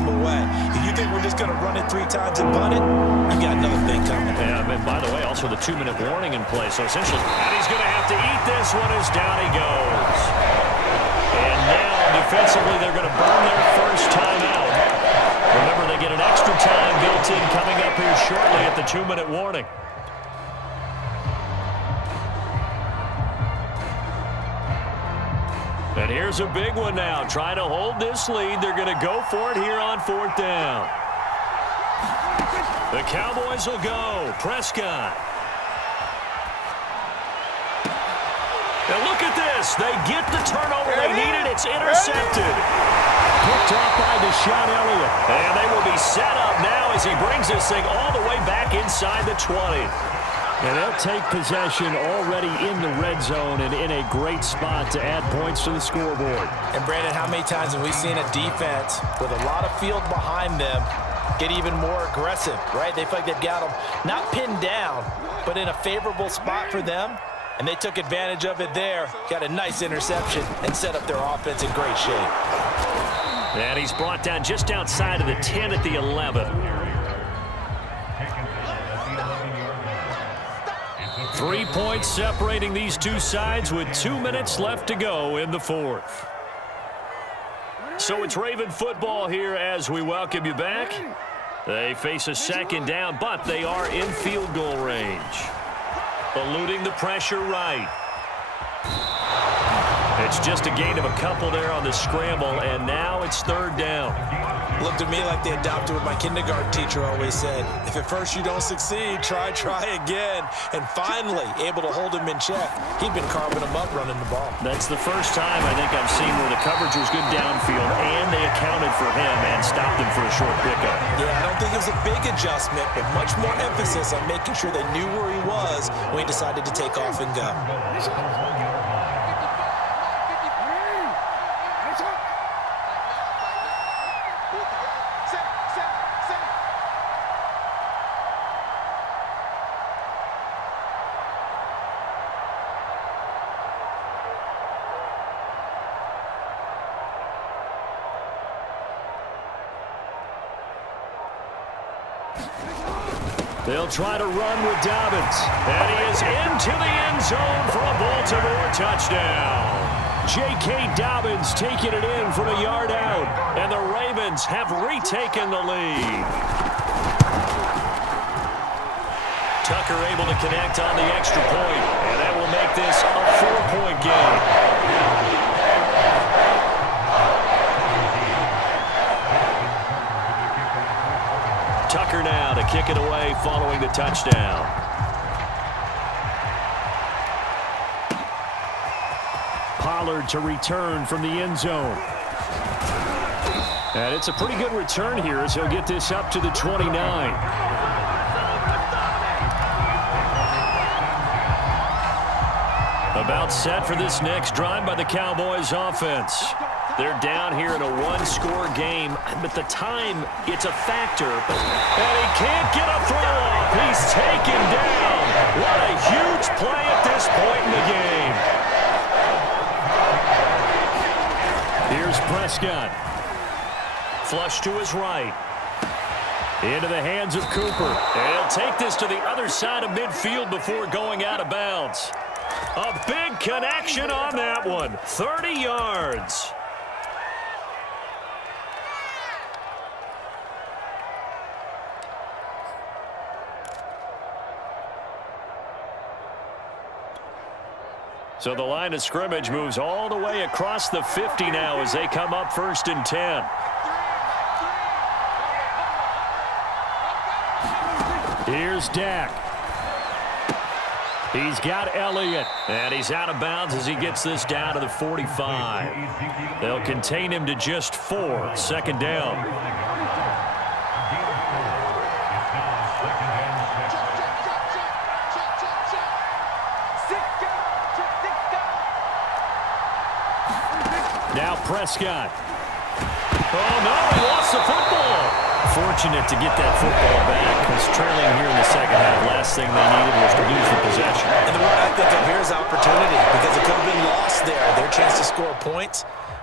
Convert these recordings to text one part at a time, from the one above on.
game away. If you think we're just going to run it 3 times and punt it, you got another thing coming. Yeah, and by the way, also the 2-minute warning in play. So essentially, and he's going to have to eat this one as down he goes. And now, defensively, they're going to burn their first time out. Remember, they get an extra time built in coming up here shortly at the 2-minute warning. And here's a big one now. Trying to hold this lead. They're going to go for it here on 4th down. The Cowboys will go. Prescott. And look at this. They get the turnover they needed. It's intercepted. Picked off by Deshaun Elliott. And they will be set up now as he brings this thing all the way back inside the 20. And they'll take possession already in the red zone and in a great spot to add points to the scoreboard. And, Brandon, how many times have we seen a defense with a lot of field behind them get even more aggressive, right? They feel like they've got them not pinned down, but in a favorable spot for them. And they took advantage of it there, got a nice interception, and set up their offense in great shape. And he's brought down just outside of the 10 at the 11. 3 points separating these two sides with 2 minutes left to go in the 4th. So it's Raven football here as we welcome you back. They face a 2nd down, but they are in field goal range. Eluding the pressure right. It's just a gain of a couple there on the scramble, and now it's 3rd down. Looked to me like they adopted what my kindergarten teacher always said. If at first you don't succeed, try again. And finally, able to hold him in check. He'd been carving him up running the ball. That's the first time I think I've seen where the coverage was good downfield, and they accounted for him and stopped him for a short pickup. Yeah, I don't think it was a big adjustment, but much more emphasis on making sure they knew where he was when he decided to take off and go. They'll try to run with Dobbins. And he is into the end zone for a Baltimore touchdown. J.K. Dobbins taking it in from a yard out. And the Ravens have retaken the lead. Tucker able to connect on the extra point. And that will make this a 4-point game. Tucker now to kick it away following the touchdown. Pollard to return from the end zone. And it's a pretty good return here as he'll get this up to the 29. About set for this next drive by the Cowboys offense. They're down here in a 1-score game, but the time, it's a factor. And he can't get a throw off. He's taken down. What a huge play at this point in the game. Here's Prescott. Flush to his right. Into the hands of Cooper. And he'll take this to the other side of midfield before going out of bounds. A big connection on that one. 30 yards. So the line of scrimmage moves all the way across the 50 now as they come up 1st and 10. Here's Dak. He's got Elliott, and he's out of bounds as he gets this down to the 45. They'll contain him to just 4, 2nd down. Now Prescott. Oh, no, he lost the football. Fortunate to get that football back because trailing here in the 2nd half, last thing they needed was to lose the possession. And the word I think of here is opportunity because it could have been lost there. Their chance to score points.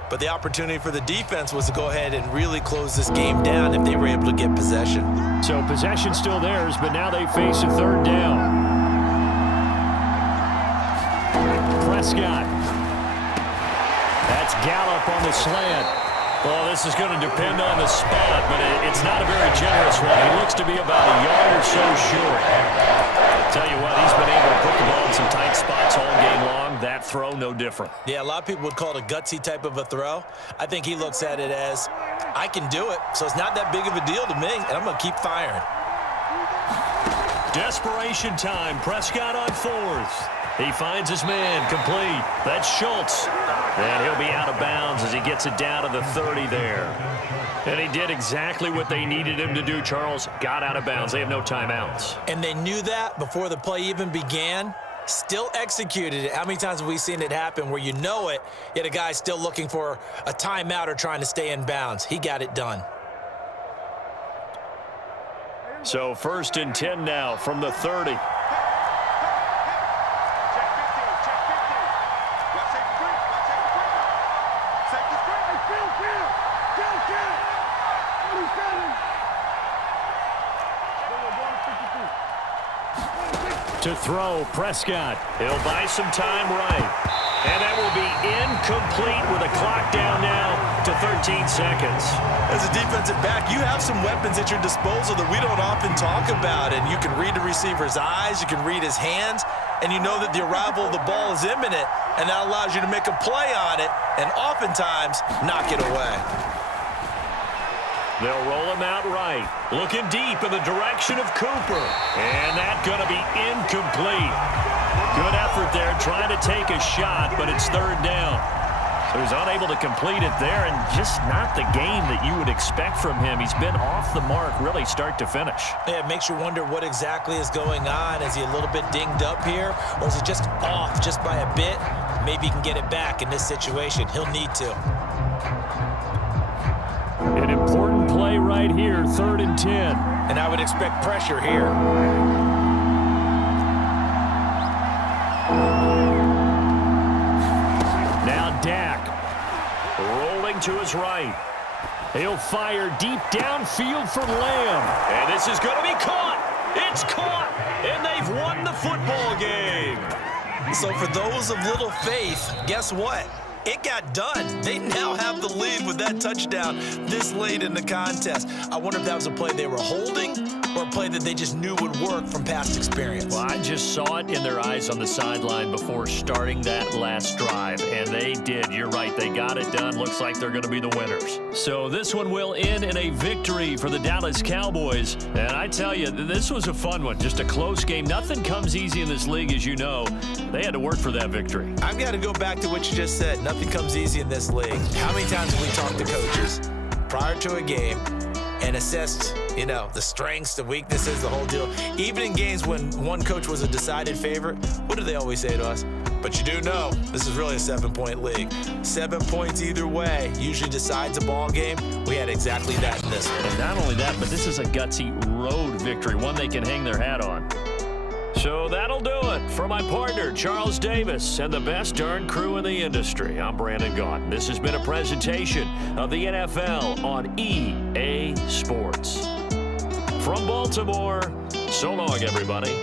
But the opportunity for the defense was to go ahead and really close this game down if they were able to get possession. So possession still theirs, but now they face a third down. Prescott. That's Gallup on the slant. Well, this is going to depend on the spot, but it's not a very generous one. He looks to be about a yard or so short. Tell you what, he's been able to put the ball in some tight spots all game long. That throw, no different. Yeah, a lot of people would call it a gutsy type of a throw. I think he looks at it as, I can do it, so it's not that big of a deal to me, and I'm going to keep firing. Desperation time. Prescott on fourth. He finds his man, complete. That's Schultz. And he'll be out of bounds as he gets it down to the 30 there. And he did exactly what they needed him to do, Charles. Got out of bounds. They have no timeouts. And they knew that before the play even began. Still executed it. How many times have we seen it happen where you know it, yet a guy's still looking for a timeout or trying to stay in bounds? He got it done. So 1st and 10 now from the 30. To throw, Prescott. He'll buy some time right. And that will be incomplete with a clock down now to 13 seconds. As a defensive back, you have some weapons at your disposal that we don't often talk about. And you can read the receiver's eyes, you can read his hands, and you know that the arrival of the ball is imminent, and that allows you to make a play on it and oftentimes knock it away. They'll roll him out right. Looking deep in the direction of Cooper. And that's going to be incomplete. Good effort there trying to take a shot, but it's third down. So he's unable to complete it there, and just not the game that you would expect from him. He's been off the mark really start to finish. Yeah, it makes you wonder what exactly is going on. Is he a little bit dinged up here, or is he just off just by a bit? Maybe he can get it back in this situation. He'll need to. An important play right here, 3rd and 10. And I would expect pressure here. Now Dak rolling to his right. He'll fire deep downfield for Lamb. And this is going to be caught. It's caught. And they've won the football game. So for those of little faith, guess what? It got done. They now have the lead with that touchdown this late in the contest. I wonder if that was a play they were holding or a play that they just knew would work from past experience. Well, I just saw it in their eyes on the sideline before starting that last drive, and they did. You're right. They got it done. Looks like they're going to be the winners. So this one will end in a victory for the Dallas Cowboys. And I tell you, this was a fun one. Just a close game. Nothing comes easy in this league, as you know. They had to work for that victory. I've got to go back to what you just said. Nothing comes easy in this league. How many times have we talked to coaches prior to a game and assessed, the strengths, the weaknesses, the whole deal? Even in games when one coach was a decided favorite, what do they always say to us? But you do know this is really a 7-point league. 7 points either way usually decides a ball game. We had exactly that in this one. And not only that, but this is a gutsy road victory, one they can hang their hat on. So that'll do it for my partner, Charles Davis, and the best darn crew in the industry. I'm Brandon Gaughan. This has been a presentation of the NFL on EA Sports. From Baltimore, so long, everybody.